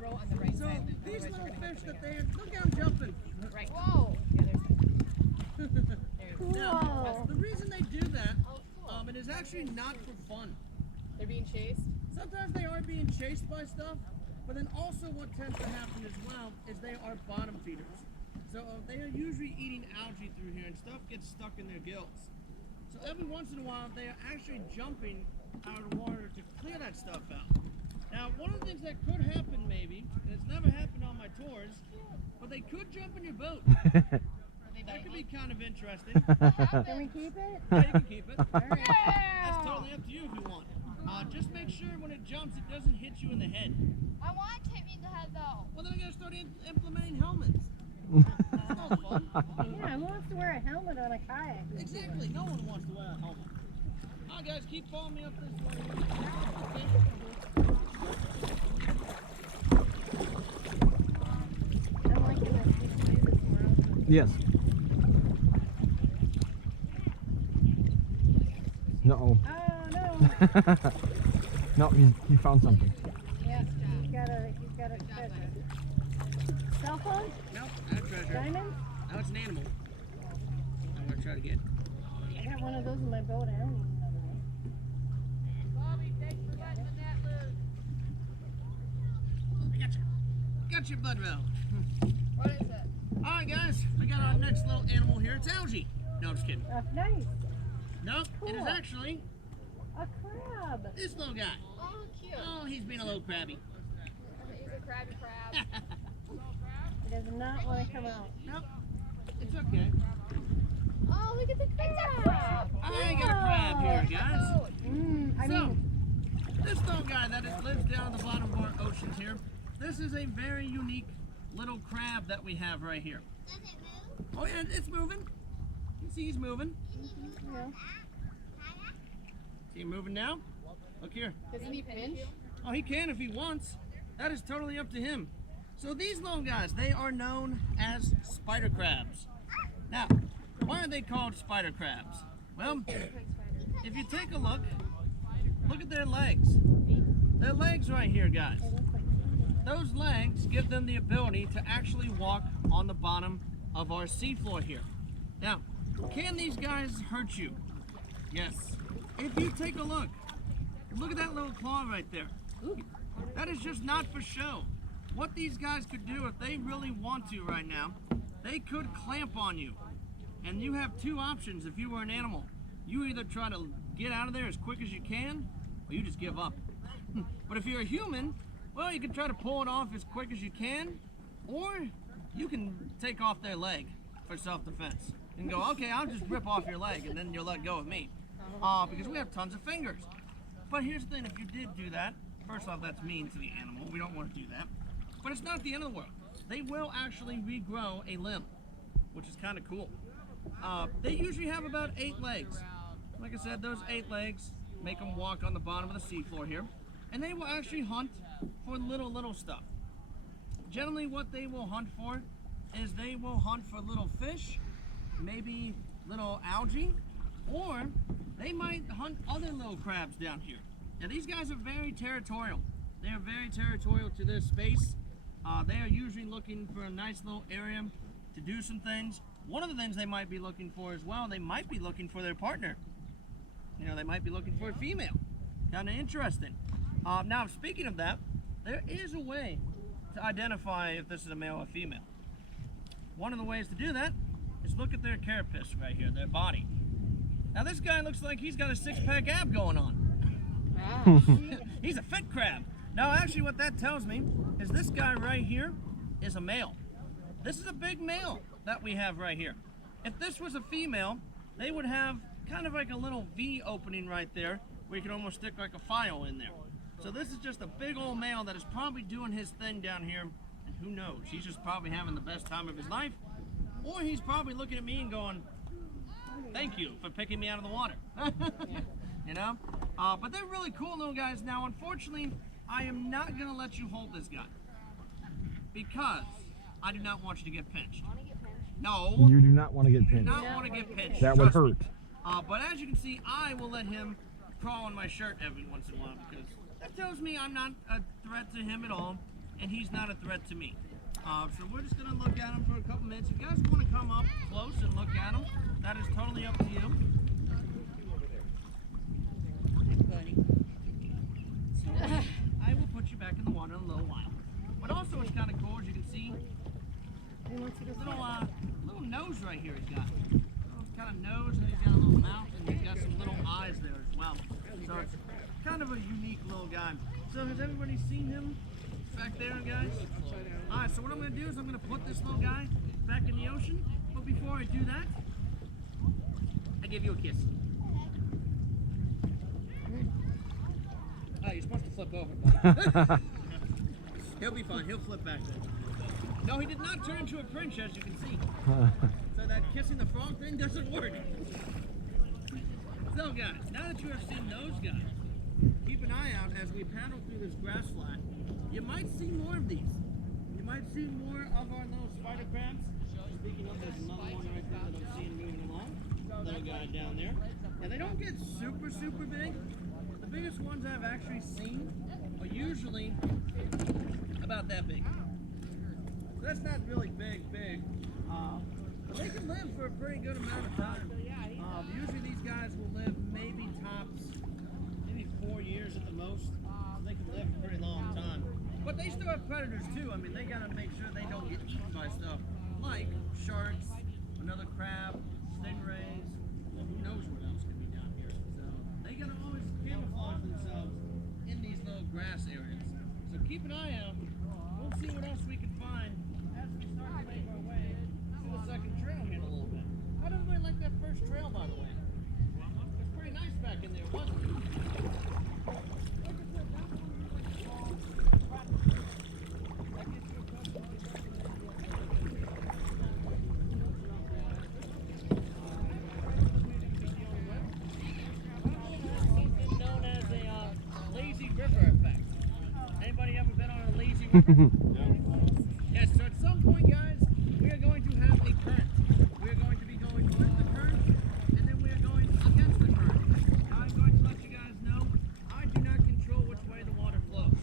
throw on the right So side. these little fish that they look at them jumping. Right. Whoa. The other side. Cool. Now, the reason they do that, it is actually not for fun. They're being chased. Sometimes they are being chased by stuff, but then also what tends to happen as well is they are bottom feeders. So they are usually eating algae through here and stuff gets stuck in their gills. So every once in a while they are actually jumping out of the water to clear that stuff out. Now one of the things that could happen maybe, and it's never happened on my tours, but they could jump in your boat. That could be kind of interesting. Can we keep it? Yeah, you can keep it. All right. That's totally up to you if you want. Just make sure when it jumps it doesn't hit you in the head. I want it to hit me in the head though. Well then I gotta start implementing helmets. That's no fun. Yeah, who wants to wear a helmet on a kayak? Exactly, no one wants to wear a helmet. Alright guys, keep following me up this way. I'm liking this. We should do this more often. Yes. No. Oh no! No, he found something. Yeah, he's got a treasure. Cell phone? Nope, not a treasure. Diamonds? Now it's an animal. I'm gonna try to get. I got one of those in my boat. I don't even know the name. Bobby, thanks for letting the net loose. Gotcha. Gotcha, Budwell. What is it? Alright guys, we got our next little animal here. It's algae. No, I'm just kidding. Nice. Nope, it is Cool. actually A crab. this little guy. Oh, cute. Oh, he's being a little crabby. He's a crabby crab. He does not want to come out. Nope, it's okay. Oh, look at the crab. I got a crab here, guys. I So, mean, this little guy that lives down the bottom of our oceans here, this is a very unique little crab that we have right here. Does it move? Oh yeah, it's moving. You can see he's moving. yeah. See him moving now? Look here. Doesn't he pinch? Oh, he can if he wants. That is totally up to him. So these little guys, they are known as spider crabs. Now, why are they called spider crabs? Well, if you take a look at their legs. Their legs right here, guys. Those legs give them the ability to actually walk on the bottom of our seafloor here. Now, can these guys hurt you? Yes. If you take a look at that little claw right there. That is just not for show. What these guys could do if they really want to right now, they could clamp on you. And you have two options if you were an animal. You either try to get out of there as quick as you can, or you just give up. But if you're a human, well, you can try to pull it off as quick as you can, or you can take off their leg for self-defense. And go, okay, I'll just rip off your leg and then you'll let go of me. Because we have tons of fingers. But here's the thing, if you did do that, first off, that's mean to the animal. We don't want to do that. But it's not the end of the world. They will actually regrow a limb, which is kind of cool. They usually have about 8 legs. Like I said, those 8 legs make them walk on the bottom of the seafloor here. And they will actually hunt for little stuff. Generally what they will hunt for is they will hunt for little fish, maybe little algae, or they might hunt other little crabs down here. Now these guys are very territorial. They are very territorial to their space. They are usually looking for a nice little area to do some things. One of the things they might be looking for as well, they might be looking for their partner. You know, they might be looking for a female. Kind of interesting. Now, speaking of that, there is a way to identify if this is a male or female. One of the ways to do that is look at their carapace right here, their body. Now, this guy looks like he's got a 6-pack ab going on. He's a fit crab. Now, actually, what that tells me is this guy right here is a male. This is a big male that we have right here. If this was a female, they would have kind of like a little V opening right there where you can almost stick like a file in there. So this is just a big old male that is probably doing his thing down here, and who knows, he's just probably having the best time of his life, or he's probably looking at me and going, thank you for picking me out of the water. You know? But they're really cool little guys. Now, unfortunately, I am not going to let you hold this guy because I do not want you to get pinched. No. You do not want to get Do pinched. not want to get pinched. That would Trust me. hurt. But as you can see, I will let him crawl on my shirt every once in a while because that tells me I'm not a threat to him at all. and he's not a threat to me. So we're just gonna look at him for a couple minutes. If you guys want to come up close and look at him, that is totally up to you. So I will put you back in the water in a little while. But also what's kind of cool, as you can see, little nose right here he's got. Kind of nose, and he's got a little mouth, and he's got some little eyes there as well. So it's kind of a unique little guy. So has everybody seen him back there, guys? Alright, so what I'm going to do is I'm going to put this little guy back in the ocean. But before I do that, I give you a kiss. Oh, you're supposed to flip over, buddy. He'll be fine. He'll flip back there. No, he did not turn into a prince, as you can see. So that kissing the frog thing doesn't work. So guys, now that you have seen those guys, keep an eye out as we paddle through this grass flat. You might see more of these. You might see more of our little spider crabs. Speaking of, there's another one right there that I'm seeing moving along. Little guy down there. And they don't get super big. The biggest ones I've actually seen are usually about that big. So that's not really big. But they can live for a pretty good amount of time. Usually these guys will live maybe tops, maybe 4 years at the most. So they can live a pretty long time. But they still have predators too. I mean, they gotta make sure they don't get eaten by stuff like sharks, another crab, stingrays, and who knows what else could be down here. So they gotta always camouflage themselves in these little grass areas. So keep an eye out. We'll see what else we can find as we start to make our way to the second trail here in a little bit. How did everybody like that first trail, by the way? It's pretty nice back in there, wasn't it? Something known as a lazy river effect. Anybody ever been on a lazy river? Yes, so at some point, guys, we are going to have a current. We are going to be going with the current, and then we are going against the current. Now, I'm going to let you guys know, I do not control which way the water flows.